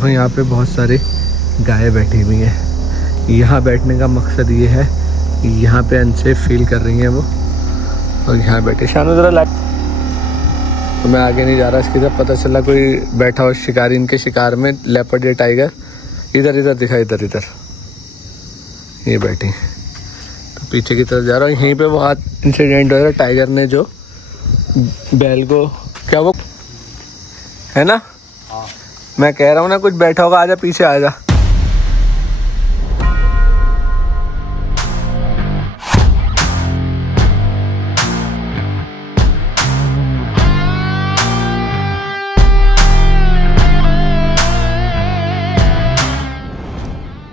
तो यहाँ पे बहुत सारी गायें बैठी हुई हैं। यहाँ बैठने का मकसद ये है कि यहाँ पे अनसेफ फील कर रही हैं वो, और यहाँ बैठे। शानू ज़रा लाइट, तो मैं आगे नहीं जा रहा। इसकी जब पता चला कोई बैठा हो शिकारी, इनके शिकार में लेपर्ड या टाइगर, इधर दिखा, इधर ये बैठी। तो पीछे की तरफ जा रहा हूँ। यहीं पे वो आज इंसिडेंट हो रहा है, टाइगर ने जो बैल को, क्या वो है ना, मैं कह रहा हूँ ना कुछ बैठा होगा, आजा पीछे आजा।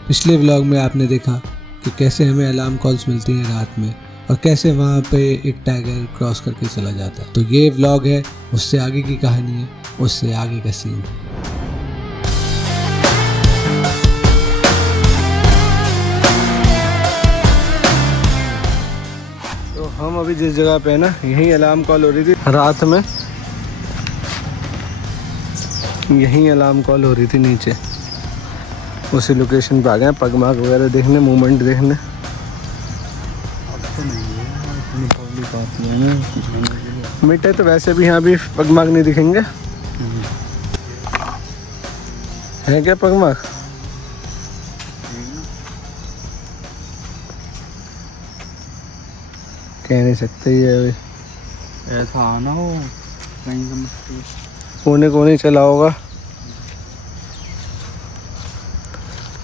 पिछले व्लॉग में आपने देखा कि कैसे हमें अलार्म कॉल्स मिलती हैं रात में, और कैसे वहाँ पे एक टाइगर क्रॉस करके चला जाता है। तो ये व्लॉग है, उससे आगे की कहानी है, उससे आगे का सीन है। तो हम अभी जिस जगह पे है ना, यहीं अलार्म कॉल हो रही थी रात में, यहीं अलार्म कॉल हो रही थी नीचे। उसी लोकेशन पे आ गए, पगमार्क वगैरह देखने, मूवमेंट देखने। मिटे तो वैसे भी यहाँ भी पगमार्क नहीं दिखेंगे। है क्या पगमार्क? कह नहीं सकते ये अभी, ऐसा आना हो कहीं का मुश्किल, कोने कोने चला होगा,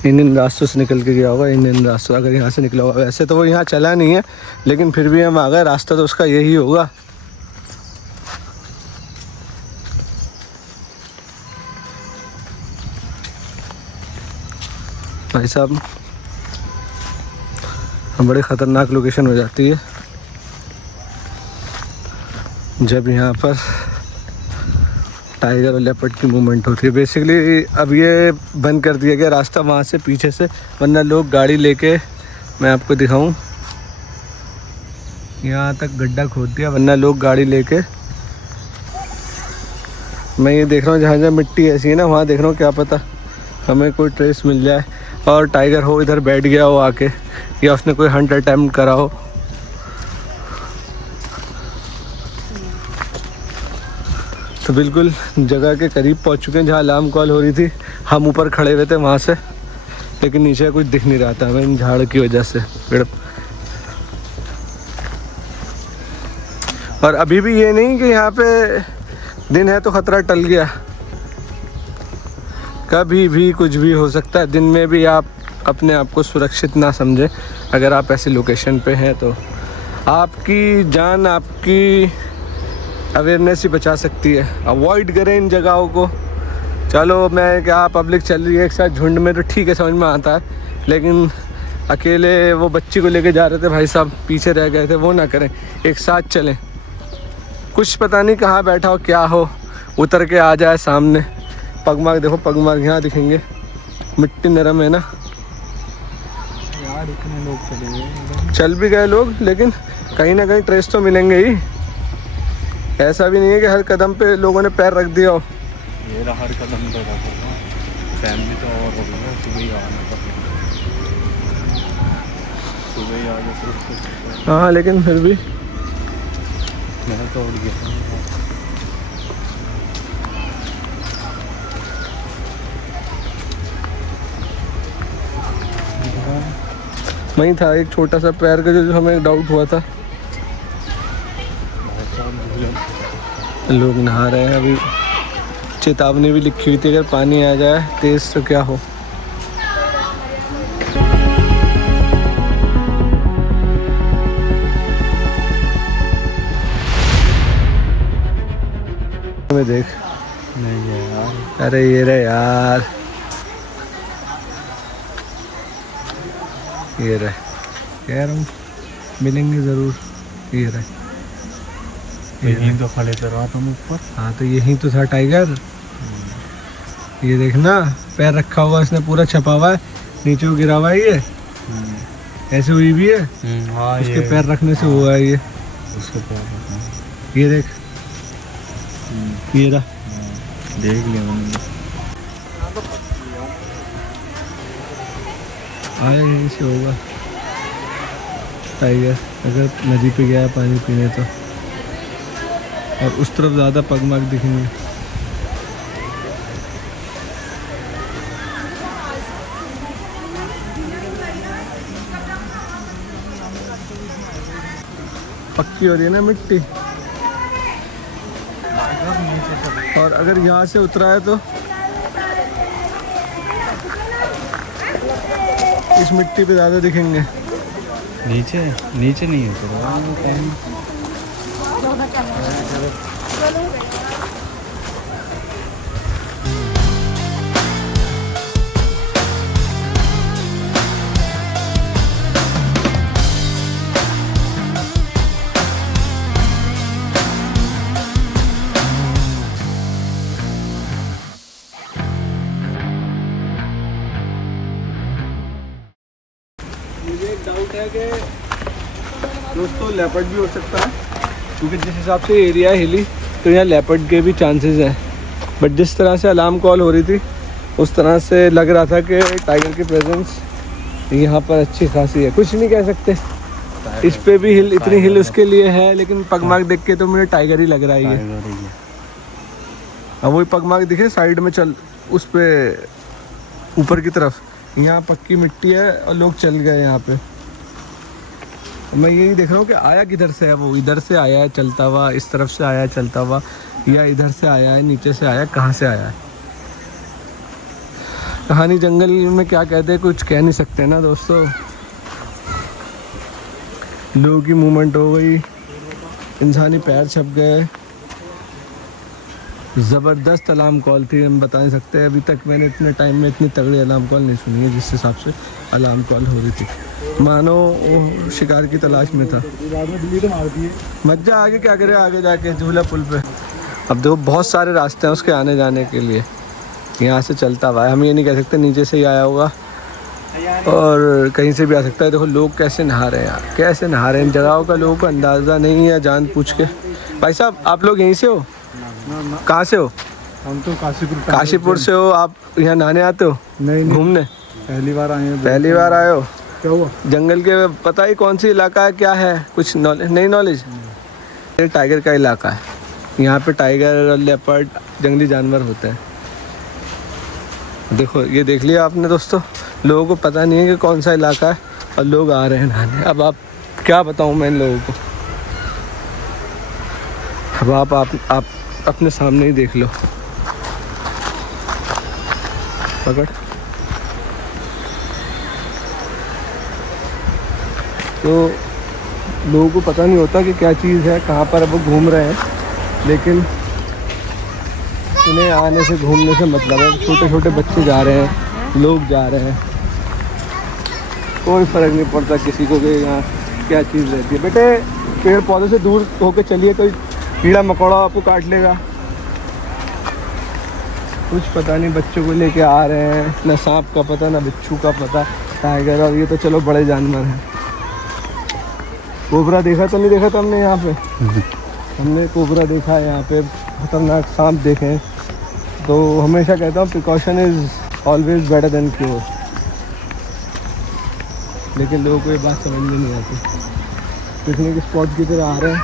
इन रास्तों से निकल के गया होगा। इन रास्तों, अगर यहाँ से निकला होगा। वैसे तो वो यहाँ चला नहीं है, लेकिन फिर भी हम आ गए, रास्ता तो उसका यही होगा। भाई साहब, बड़े ख़तरनाक लोकेशन हो जाती है जब यहाँ पर टाइगर और लेपर्ड की मूवमेंट होती है। बेसिकली अब ये बंद कर दिया गया रास्ता वहाँ से पीछे से, वरना लोग गाड़ी लेके, मैं आपको दिखाऊं, यहाँ तक गड्ढा खोद दिया, वरना लोग गाड़ी लेके, मैं ये देख रहा हूँ जहाँ जहाँ मिट्टी ऐसी है ना, वहाँ देख रहा हूँ क्या पता हमें कोई ट्रेस मिल जाए और टाइगर हो इधर बैठ गया हो आके, या उसने कोई हंट अटैम्प्ट करा हो। तो बिल्कुल जगह के करीब पहुंच चुके हैं जहां अलार्म कॉल हो रही थी। हम ऊपर खड़े हुए थे वहां से, लेकिन नीचे कुछ दिख नहीं रहा था हमें इन झाड़ की वजह से, पेड़। और अभी भी ये नहीं कि यहाँ पे दिन है तो खतरा टल गया, कभी भी कुछ भी हो सकता है। दिन में भी आप अपने आप को सुरक्षित ना समझें। अगर आप ऐसी लोकेशन पे हैं तो आपकी जान, आपकी अवेयरनेस ही बचा सकती है। अवॉइड करें इन जगहों को। चलो मैं क्या, पब्लिक चल रही है एक साथ झुंड में तो ठीक है, समझ में आता है, लेकिन अकेले वो बच्ची को लेके जा रहे थे भाई साहब, पीछे रह गए थे, वो ना करें, एक साथ चलें। कुछ पता नहीं कहाँ बैठा हो, क्या हो, उतर के आ जाए सामने। पगमार्क देखो, पगमार्क यहाँ दिखेंगे, मिट्टी नरम है ना यार। इतने लोग चले गए, चल भी गए लोग, लेकिन कहीं ना कहीं ट्रेस तो मिलेंगे ही। ऐसा भी नहीं है कि हर कदम पे लोगों ने पैर रख दिया हो। ये रहा हर कदम पे रखा, फैमिली तो और हो गई, सुबह ही आना पड़ेगा, सुबह ही आ गया। हाँ लेकिन फिर भी मैं तो उड़ गया। वहीं था एक छोटा सा पैर का जो हमें डाउट हुआ था। लोग नहा रहे हैं अभी। चेतावनी भी लिखी हुई थी, अगर पानी आ जाए तेज तो क्या हो। में देख, नहीं है यार। अरे ये रहे यार, ये रहे, कह रहा हूँ मिलेंगे ज़रूर। ये रहे, यहीं तो खड़े थे रहा तुम ऊपर। हाँ तो यहीं तो था टाइगर। ये देखना, पैर रखा हुआ इसने, पूरा छपा हुआ है, नीचे को गिरा हुआ है, ये ऐसे हुई भी है। हाँ, उसके पैर रखने से हुआ है ये, उसके पैर। ये देख, ये रहा, देख लिया मैंने। आया यहीं से होगा टाइगर, अगर नदी पे गया पानी पीने तो। और उस तरफ ज़्यादा पगमार्क दिखेंगे। पक्की हो रही है ना मिट्टी, और अगर यहाँ से उतरा है तो इस मिट्टी पे ज़्यादा दिखेंगे। नीचे नीचे नहीं है मुझे एक डाउट है कि दोस्तों लेपर्ड भी हो सकता है, क्योंकि जिस हिसाब से एरिया हिली तो यहाँ लेपर्ड के भी चांसेस हैं। बट जिस तरह से अलार्म कॉल हो रही थी उस तरह से लग रहा था कि टाइगर की प्रेजेंस यहाँ पर अच्छी खासी है। कुछ नहीं कह सकते, इस पे भी हिल, इतनी हिल उसके लिए है, लेकिन पगमार्क देख के तो मुझे टाइगर ही लग रहा है ये। अब वही पगमार्क दिखे साइड में चल, उस पे ऊपर की तरफ, यहाँ पक्की मिट्टी है और लोग चल गए यहाँ पे। मैं यही देख रहा हूँ कि आया किधर से है वो। इधर से आया है चलता हुआ, इस तरफ से आया है चलता हुआ, या इधर से आया है, नीचे से आया है, कहाँ से आया है। कहानी जंगल में क्या कहते हैं कुछ कह नहीं सकते ना दोस्तों। लोगों की मूवमेंट हो गई, इंसानी पैर छप गए, ज़बरदस्त अलार्म कॉल थी, हम बता नहीं सकते। अभी तक मैंने इतने टाइम में इतनी तगड़ी अलार्म कॉल नहीं सुनी है जिस हिसाब से अलार्म कॉल हो रही थी। मानो वो शिकार की तलाश में था। मत जा आगे, क्या करे आगे जाके झूला पुल पे। अब देखो बहुत सारे रास्ते हैं उसके आने जाने के लिए, यहाँ से चलता हुआ है। हम ये नहीं कह सकते नीचे से ही आया होगा और कहीं से भी आ सकता है। देखो लोग कैसे नहा रहे हैं यार, कैसे नहा रहे हैं। इन जगहों का लोगों को अंदाज़ा नहीं है जान पूछ के। भाई साहब आप लोग यहीं से हो? कहाँ से हो? हम तो काशीपुर से हो। आप यहाँ नहाने आते हो? नहीं घूमने पहली बार आए हैं। पहली बार आए हो? क्या हुआ? जंगल के पता ही कौन सी इलाका है, क्या है, कुछ नॉलेज नहीं? नॉलेज ये टाइगर का इलाका है। यहाँ पे टाइगर और लेपर्ड जंगली जानवर होते हैं। देखो ये देख लिया आपने दोस्तों, लोगों को पता नहीं है कि कौन सा इलाका है और लोग आ रहे हैं नहाने। अब आप क्या बताऊँ मैं इन लोगों को। अब आप अपने सामने ही देख लो। पकड़। तो लोगों को पता नहीं होता कि क्या चीज़ है, कहाँ पर अब वो घूम रहे हैं, लेकिन उन्हें आने से घूमने से मतलब है। छोटे छोटे बच्चे जा रहे हैं, लोग जा रहे हैं, कोई फ़र्क नहीं पड़ता किसी को कि यहाँ क्या चीज़ रहती है। बेटे पेड़ पौधे से दूर होकर चलिए, कोई कीड़ा मकोड़ा आपको काट लेगा। कुछ पता नहीं, बच्चों को लेके आ रहे हैं, ना सांप का पता ना बिच्छू का पता। टाइगर और ये तो चलो बड़े जानवर हैं। कोबरा देखा तो नहीं देखा था हमने यहाँ पे? हमने कोबरा देखा है यहाँ पे, खतरनाक सांप देखे हैं। तो हमेशा कहता हूँ precaution is always better than cure, लेकिन लोगों को ये बात समझ में नहीं आती। पिकनिक स्पॉट की तरह आ रहे हैं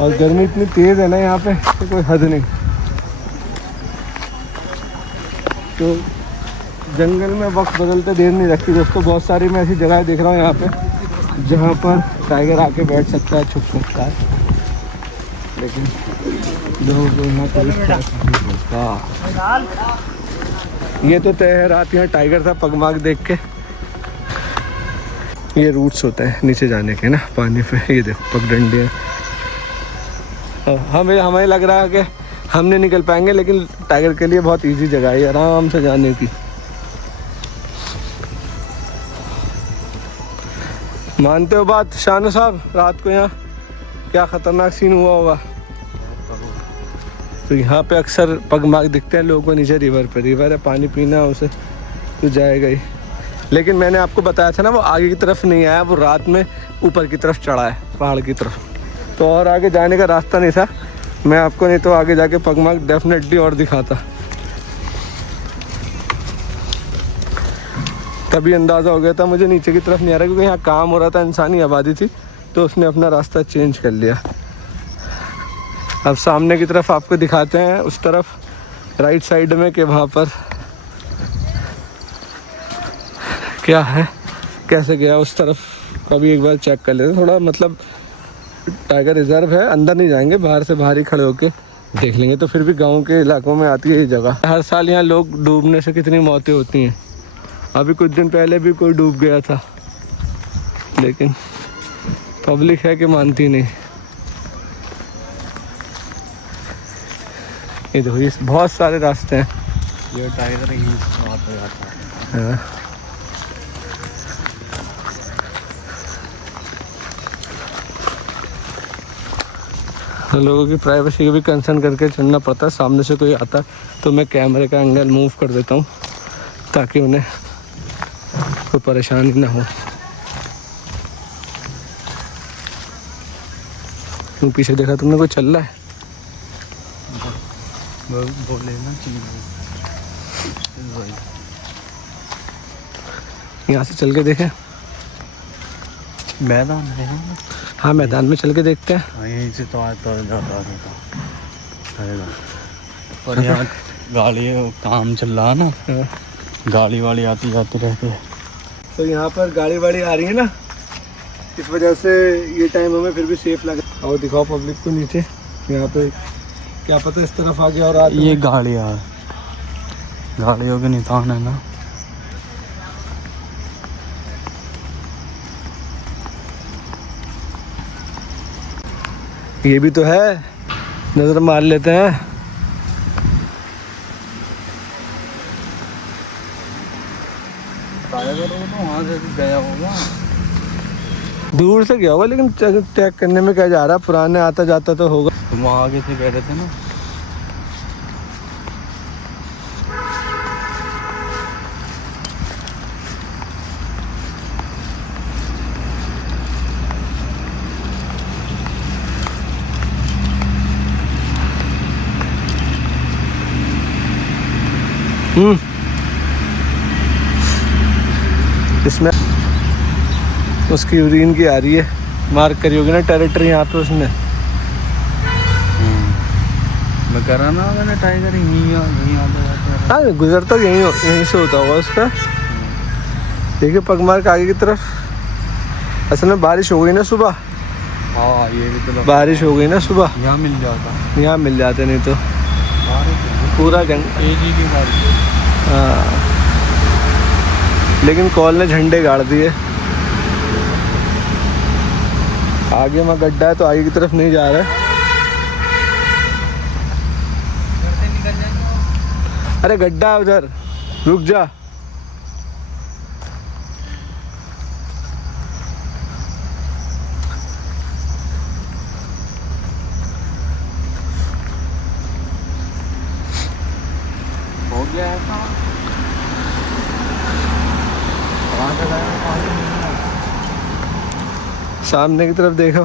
और गर्मी इतनी तेज़ है ना यहाँ पे तो कोई हद नहीं। तो जंगल में वक्त बदलते देर नहीं रखती दोस्तों। बहुत सारी मैं ऐसी जगह देख रहा हूँ यहाँ पे जहाँ पर टाइगर आके बैठ सकता है, छुप सकता है, लेकिन लोग यहाँ पर ये तो तय है रात यहाँ टाइगर था पगमार्क देख के। ये रूट्स होते हैं नीचे जाने के ना पानी पे। ये देखो पगडंडियाँ। हमें लग रहा है कि हम नहीं निकल पाएंगे, लेकिन टाइगर के लिए बहुत इजी जगह है आराम से जाने की। मानते हो बात शानू साहब, रात को यहाँ क्या ख़तरनाक सीन हुआ होगा। तो यहाँ पे अक्सर पगमार्क दिखते हैं लोगों को नीचे रिवर पे। रिवर है, पानी पीना है उसे तो जाएगा ही। लेकिन मैंने आपको बताया था ना वो आगे की तरफ नहीं आया, वो रात में ऊपर की तरफ चढ़ा है पहाड़ की तरफ। तो और आगे जाने का रास्ता नहीं था, मैं आपको नहीं तो आगे जाके पगमार्क डेफिनेटली और दिखाता। तभी अंदाज़ा हो गया था मुझे नीचे की तरफ नहीं आ रहा, क्योंकि यहाँ काम हो रहा था, इंसानी आबादी थी, तो उसने अपना रास्ता चेंज कर लिया। अब सामने की तरफ आपको दिखाते हैं, उस तरफ राइट साइड में, कि वहाँ पर क्या है, कैसे गया उस तरफ का भी एक बार चेक कर लेते। थोड़ा मतलब टाइगर रिजर्व है, अंदर नहीं जाएंगे, बाहर से बाहर ही खड़े होके देख लेंगे। तो फिर भी गांव के इलाकों में आती है ये जगह। हर साल यहाँ लोग डूबने से कितनी मौतें होती हैं। अभी कुछ दिन पहले भी कोई डूब गया था, लेकिन पब्लिक है कि मानती नहीं। ये देखो, ये बहुत सारे रास्ते हैं। ये टाइगर यहीं से समाप्त हो जाता है। हाँ। तो लोगों की प्राइवेसी का भी कंसर्न करके चलना पड़ता है। सामने से कोई आता है तो मैं कैमरे का एंगल मूव कर देता हूँ, ताकि उन्हें कोई परेशानी ना हो। तुम पीछे देखा, तुमने कोई चल रहा है? बोले ना यहाँ से चल के देखें, मैदान है। हाँ मैदान में चल के देखते हैं। हाँ, यहीं से तो आता जाता रहेगा। और यहाँ गाड़ी काम चल रहा है ना, हाँ। गाड़ी वाड़ी आती जाती रहती है। तो यहाँ पर गाड़ी वाड़ी आ रही है ना, इस वजह से ये टाइम हमें फिर भी सेफ लगा। और दिखाओ पब्लिक को नीचे, यहाँ पे क्या पता इस तरफ आ गया और आते ये हैं। गाड़ियों के निशान है ना। ये भी तो है, नजर मार लेते हैं। वहाँ से गया होगा, दूर से गया होगा, लेकिन चेक करने में क्या जा रहा है, पुराने आता जाता तो होगा। तुम वहाँ आगे से कह रहे थे ना। इसमें उसकी यूरिन की आ रही है, मार्क करी होगी ना टेरिटरी यहाँ पे उसने। मैं कह रहा ना, मैंने टाइगर यहीं आता जाता है। हाँ गुजरता यहीं से होता होगा उसका। देखिए पगमार्क आगे की तरफ। असल में बारिश हो गई ना सुबह, हाँ ये भी तो बारिश हो गई ना सुबह, यहाँ मिल जाता। यहाँ मिल जाते, नहीं तो पूरा जंगल। एक ही की बारिश। हाँ, लेकिन कॉल ने झंडे गाड़ दिए। आगे में गड्ढा है तो आगे की तरफ नहीं जा रहा है। अरे गड्ढा है उधर, रुक जा। हो गया है सामने की तरफ देखो।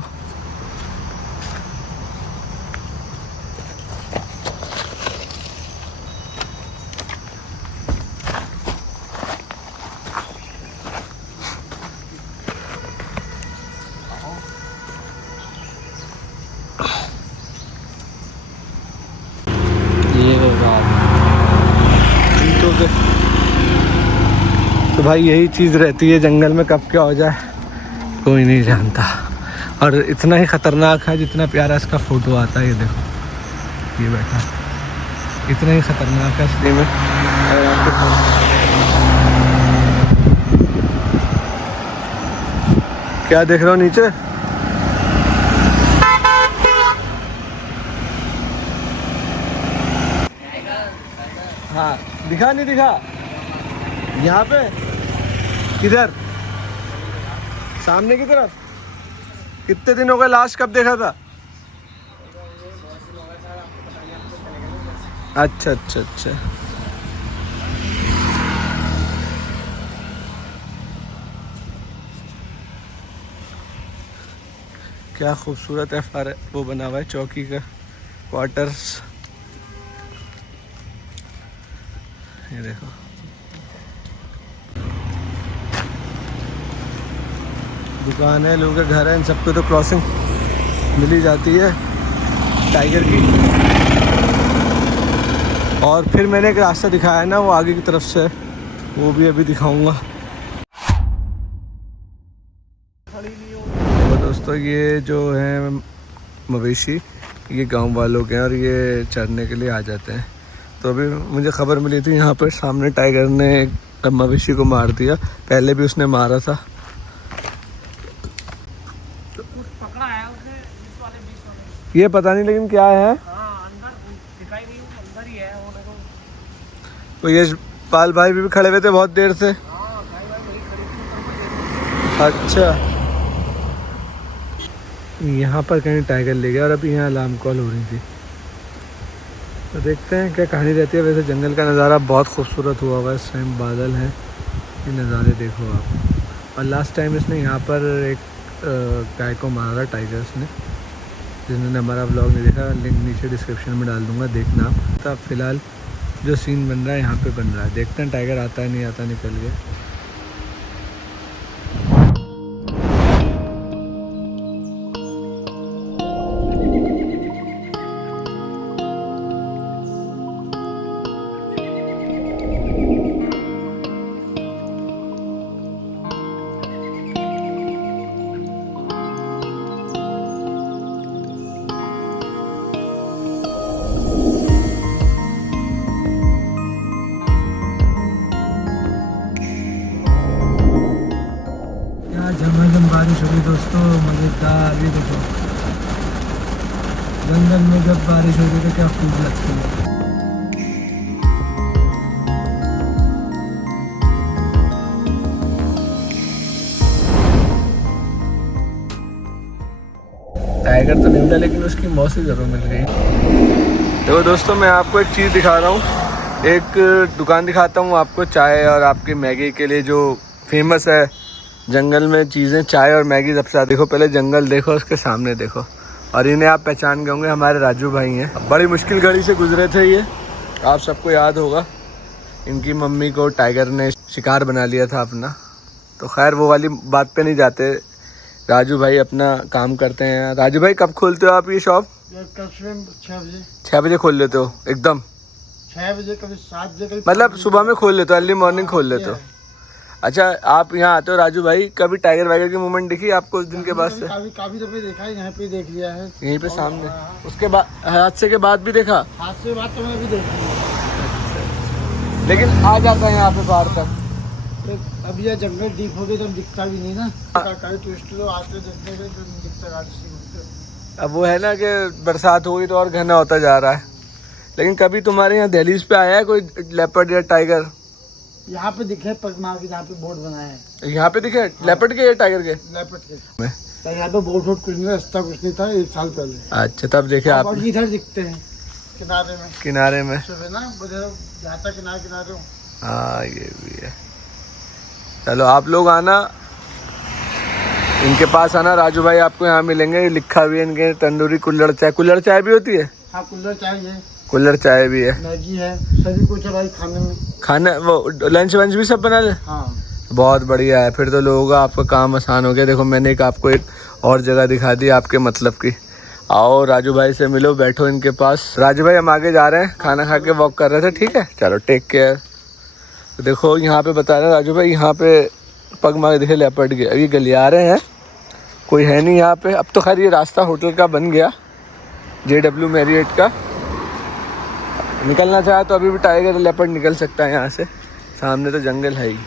ये होगा तो भाई यही चीज़ रहती है जंगल में, कब क्या हो जाए कोई नहीं जानता। और इतना ही ख़तरनाक है जितना प्यारा इसका फ़ोटो आता है। ये देखो, ये बैठा, इतना ही ख़तरनाक है असली में। क्या देख रहे हो नीचे? हाँ दिखा, नहीं दिखा? यहाँ पे किधर? सामने की तरफ? कितने दिन हो गए, लास्ट कब देखा था? अच्छा अच्छा अच्छा। क्या खूबसूरत वो बना हुआ है चौकी का। क्वार्टर्स, ये देखो। दुकान है, लोगों के घर है, इन सबको तो क्रॉसिंग मिल ही जाती है टाइगर की। और फिर मैंने एक रास्ता दिखाया ना, वो आगे की तरफ से, वो भी अभी दिखाऊंगा। तो दोस्तों ये जो है मवेशी, ये गांव वालों के हैं और ये चरने के लिए आ जाते हैं। तो अभी मुझे खबर मिली थी यहाँ पर सामने टाइगर ने एक मवेशी को मार दिया, पहले भी उसने मारा था। पकड़ा है उसने, बीच वाले। ये पता नहीं लेकिन क्या है, अंदर दिखाई नहीं, अंदर ही है वो देखो। तो ये पाल भाई भी खड़े हुए थे बहुत देर से। अच्छा, यहाँ पर कहीं टाइगर ले गया और अभी यहाँ अलार्म कॉल हो रही थी। तो देखते हैं क्या कहानी रहती है। वैसे जंगल का नज़ारा बहुत खूबसूरत हुआ हुआ है, इस टाइम बादल हैं, ये नज़ारे देखो आप। और लास्ट टाइम इसने यहाँ पर एक गाय को मारा टाइगर्स ने। जिन्होंने हमारा व्लॉग नहीं देखा, लिंक नीचे डिस्क्रिप्शन में डाल दूँगा, देखना आप। तो फिलहाल जो सीन बन रहा है यहाँ पे बन रहा है, देखते हैं टाइगर आता है नहीं आता, निकल गया। झमाझम बारिश होगी दोस्तों, मज़ेदार। ये देखो जंगल में जब बारिश होती है तो क्या खूब लगती है। टाइगर तो नहीं मिला लेकिन उसकी मौसी ज़रूर मिल गई। देखो दोस्तों, मैं आपको एक चीज़ दिखा रहा हूँ, एक दुकान दिखाता हूँ आपको, चाय और आपकी मैगी के लिए जो फेमस है जंगल में चीज़ें, चाय और मैगी सबसे ज़्यादा। देखो पहले जंगल देखो, उसके सामने देखो, और इन्हें आप पहचान गए होंगे, हमारे राजू भाई हैं। बड़ी मुश्किल घड़ी से गुजरे थे ये, आप सबको याद होगा। इनकी मम्मी को टाइगर ने शिकार बना लिया था अपना। तो खैर वो वाली बात पे नहीं जाते, राजू भाई अपना काम करते हैं। राजू भाई कब खोलते हो आप ये शॉप? 6 बजे खोल लेते हो एकदम? 6 बजे, कभी 7 बजे, मतलब सुबह में खोल लेते हो, अर्ली मॉर्निंग खोल लेते हो? अच्छा, आप यहाँ आते हो राजू भाई, कभी टाइगर वाइगर की मूवमेंट दिखी आपको उस दिन के बाद से? काफी दफे देखा है, यहाँ पे देख लिया है, यहीं पे सामने। उसके बाद हादसे के बाद भी देखा? हादसे के बाद तो मैंने भी देख लिया, लेकिन आ जाता है यहाँ पे बाहर तक। तो अब यह जंगल डीप हो गए तो दिखता भी नहीं ना, टूरिस्ट लोग आते देखने के तो नहीं दिखता गाड़ी से। अब वो है ना कि बरसात हो गई तो और घना होता जा रहा है। लेकिन कभी तुम्हारे यहाँ दहलीज पे आया है कोई लेपर्ड या टाइगर? यहाँ पे दिखे पगमा के, जहाँ पे बोर्ड बनाया है। यहाँ पे दिखे लेपर्ड के या टाइगर के? लेपर्ड के। तो यहाँ पे बोर्ड कुछ नहीं, रास्ता कुछ नहीं था 1 साल पहले। अच्छा, तब देखे आप? इधर दिखते हैं किनारे में, किनारे में ना जाता किनारे। हाँ ये भी है। चलो आप लोग आना, इनके पास आना, राजू भाई आपको यहाँ मिलेंगे। लिखा भी है इनके तंदूरी कुल्हड़ चाय। कुल्हड़ चाय भी होती है? हाँ, कुल्हड़ चाय है, कुल्हड़ चाय भी है, मैगी है, सभी कुछ है भाई खाने में। खाना वो लंच वंच भी सब बना ले? हाँ, बहुत बढ़िया है, फिर तो लोगों का आपका काम आसान हो गया। देखो मैंने आपको एक और जगह दिखा दी आपके मतलब की। आओ राजू भाई से मिलो, बैठो इनके पास। राजू भाई हम आगे जा रहे हैं, खाना खा के वॉक कर रहे थे, ठीक है? चलो टेक केयर। तो देखो यहाँ पे बता रहे हैं राजू भाई, यहाँ पे पग मार दिखे लेपर्ड के। अभी गलियारे हैं, कोई है नहीं यहाँ पे। अब तो खैर ये रास्ता होटल का बन गया, JW मैरियट का। निकलना चाहे तो अभी भी टाइगर लेपर्ड निकल सकता है यहाँ से, सामने तो जंगल है ही।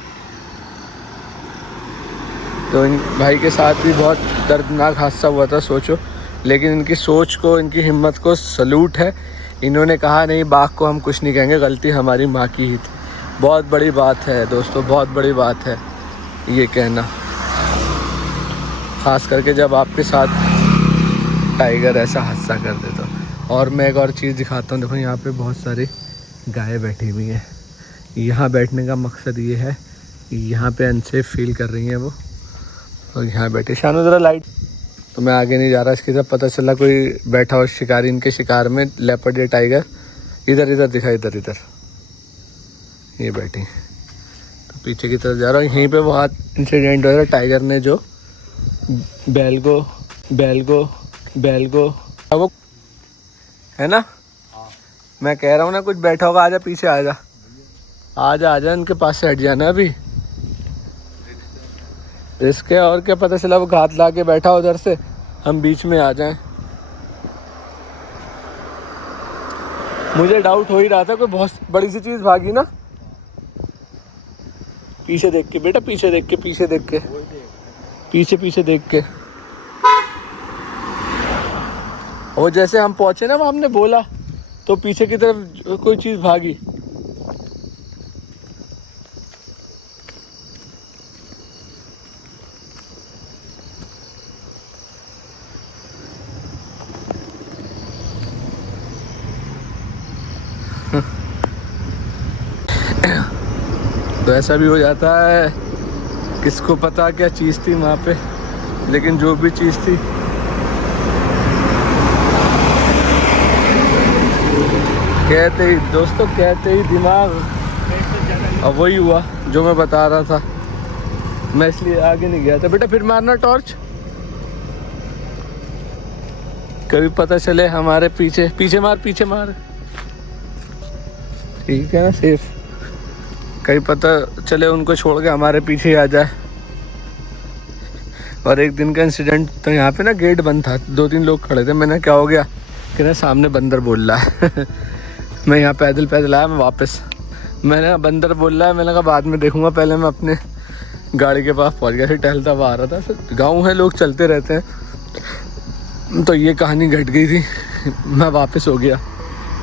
तो इन भाई के साथ भी बहुत दर्दनाक हादसा हुआ था, सोचो। लेकिन इनकी सोच को, इनकी हिम्मत को सलूट है। इन्होंने कहा नहीं, बाघ को हम कुछ नहीं कहेंगे, गलती हमारी माँ की ही थी। बहुत बड़ी बात है दोस्तों, बहुत बड़ी बात है ये कहना, ख़ास करके जब आपके साथ टाइगर ऐसा हादसा कर दे तो। और मैं एक और चीज़ दिखाता हूँ, देखो यहाँ पे बहुत सारी गायें बैठी हुई हैं। यहाँ बैठने का मकसद ये है, यहाँ पे अनसेफ फील कर रही हैं वो, और यहाँ बैठे। शानू ज़रा लाइट तो मैं आगे नहीं जा रहा। इसकी तरफ पता चला कोई बैठा हो शिकारी, इनके शिकार में लेपर्ड या टाइगर। इधर दिखा, इधर ये बैठी। तो पीछे की तरफ जा रहा हूँ। यहीं पे वो हाथ इंसिडेंट हो रहा है। टाइगर ने जो बैल को वो है ना, मैं कह रहा हूँ ना कुछ बैठा होगा। आजा पीछे, आजा इनके पास से हट जाना। अभी रिस्क है और क्या, पता चला वो घात ला के बैठा उधर से, हम बीच में आ जाएं। मुझे डाउट हो ही रहा था कोई बहुत बड़ी सी चीज भागी ना। पीछे देख के बेटा, पीछे देख के पीछे देख के। और जैसे हम पहुंचे ना, वो हमने बोला तो पीछे की तरफ कोई चीज भागी। तो ऐसा भी हो जाता है, किसको पता क्या चीज़ थी वहाँ पे। लेकिन जो भी चीज़ थी, कहते ही दिमाग, अब वही हुआ जो मैं बता रहा था। मैं इसलिए आगे नहीं गया था। बेटा फिर मारना टॉर्च, कभी पता चले हमारे पीछे मार। ठीक है ना, सेफ। कहीं पता चले उनको छोड़ के हमारे पीछे ही आ जाए। और एक दिन का इंसिडेंट, तो यहाँ पे ना गेट बंद था, 2-3 लोग खड़े थे। मैंने क्या हो गया कि ना सामने बंदर बोल रहा है मैं यहाँ पैदल आया, मैं वापस, मैंने कहा बंदर बोल रहा है, मैंने कहा बाद में देखूंगा, पहले मैं अपने गाड़ी के पास पहुँच गया। फिर टहलता हुआ आ रहा था। गाँव है, लोग चलते रहते हैं। तो ये कहानी घट गई थी। मैं वापस हो गया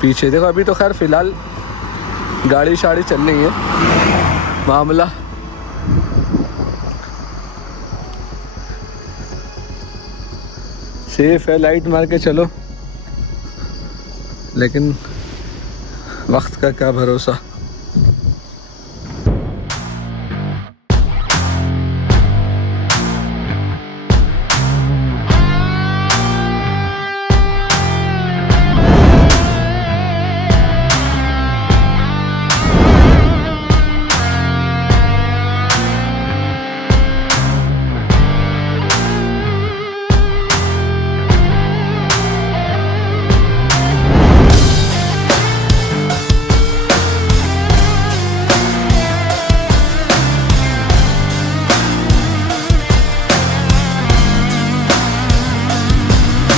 पीछे। देखो अभी तो खैर फिलहाल गाड़ी शाड़ी चल रही है, मामला सेफ है। लाइट मार के चलो, लेकिन वक्त का क्या भरोसा।